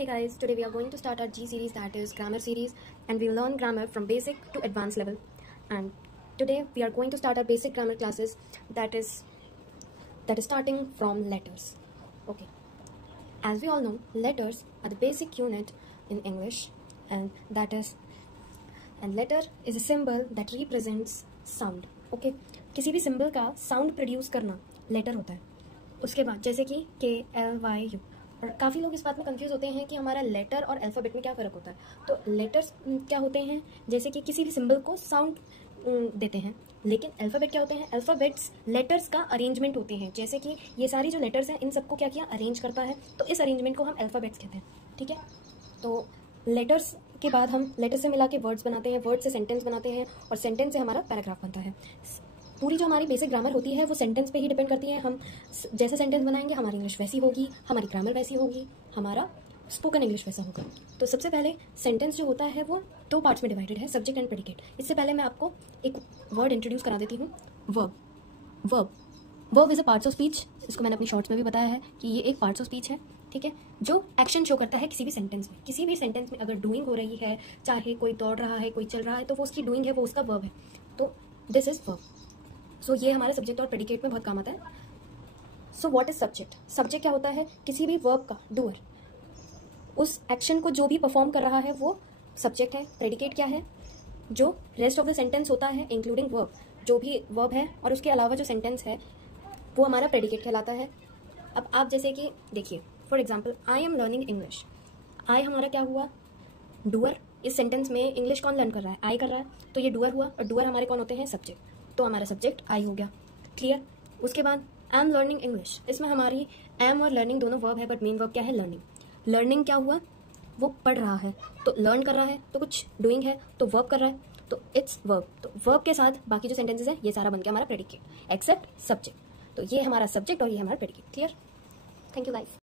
Hey guys, today we are going to start our G series, that is grammar series, and we will learn grammar from basic to advanced level. And today we are going to start our basic grammar classes, that is starting from letters. Okay. As we all know, letters are the basic unit in English, and letter is a symbol that represents sound. Okay. किसी भी symbol का sound produce करना letter होता है. उसके बाद जैसे कि KLYU, और काफ़ी लोग इस बात में कंफ्यूज होते हैं कि हमारा लेटर और अल्फ़ाबेट में क्या फ़र्क होता है. तो लेटर्स क्या होते हैं, जैसे कि किसी भी सिंबल को साउंड देते हैं, लेकिन अल्फ़ाबेट क्या होते हैं, अल्फ़ाबेट्स लेटर्स का अरेंजमेंट होते हैं. जैसे कि ये सारी जो लेटर्स हैं इन सबको क्या किया, अरेंज करता है, तो इस अरेंजमेंट को हम अल्फ़ाबेट्स कहते हैं. ठीक है. तो लेटर्स के बाद हम लेटर से मिला के वर्ड्स बनाते हैं, वर्ड से सेंटेंस बनाते हैं, और सेंटेंस से हमारा पैराग्राफ बनता है. पूरी जो हमारी बेसिक ग्रामर होती है वो सेंटेंस पे ही डिपेंड करती है. हम जैसे सेंटेंस बनाएंगे हमारी इंग्लिश वैसी होगी, हमारी ग्रामर वैसी होगी, हमारा स्पोकन इंग्लिश वैसा होगा. तो सबसे पहले सेंटेंस जो होता है वो दो पार्ट्स में डिवाइडेड है, सब्जेक्ट एंड प्रेडिकेट. इससे पहले मैं आपको एक वर्ड इंट्रोड्यूस करा देती हूँ, verb is a parts of speech. इसको मैंने अपनी शॉर्ट्स में भी बताया है कि ये एक पार्ट्स ऑफ स्पीच है. ठीक है. जो एक्शन शो करता है किसी भी सेंटेंस में. किसी भी सेंटेंस में अगर डूइंग हो रही है, चाहे कोई दौड़ रहा है, कोई चल रहा है, तो वो उसकी डूइंग है, वो उसका वर्ब है. तो दिस इज वर्ब. सो ये हमारे सब्जेक्ट और प्रेडिकेट में बहुत काम आता है. So what is subject. Subject क्या होता है, किसी भी वर्ब का डूअर, उस एक्शन को जो भी परफॉर्म कर रहा है वो सब्जेक्ट है. प्रेडिकेट क्या है, जो रेस्ट ऑफ द सेंटेंस होता है इंक्लूडिंग वर्ब, जो भी वर्ब है और उसके अलावा जो सेंटेंस है वो हमारा प्रेडिकेट कहलाता है. अब आप जैसे कि देखिए, for example, I am learning English. I हमारा क्या हुआ, डूअर. इस सेंटेंस में इंग्लिश कौन लर्न कर रहा है, आई कर रहा है, तो ये डूअर हुआ, और डूअर हमारे कौन होते हैं, सब्जेक्ट. तो हमारा सब्जेक्ट आई हो गया. क्लियर. उसके बाद आई एम लर्निंग इंग्लिश. इसमें हमारी एम और लर्निंग दोनों वर्ब है, बट मेन वर्ब क्या है, लर्निंग. लर्निंग क्या हुआ, वो पढ़ रहा है, तो लर्न कर रहा है, तो कुछ डूइंग है, तो वर्ब कर रहा है, तो इट्स वर्ब. तो वर्ब के साथ बाकी जो सेंटेंसेस है ये सारा बन गया हमारा प्रेडिकेट, एक्सेप्ट सब्जेक्ट. तो ये हमारा सब्जेक्ट और ये हमारा predicate. Clear. Thank you guys.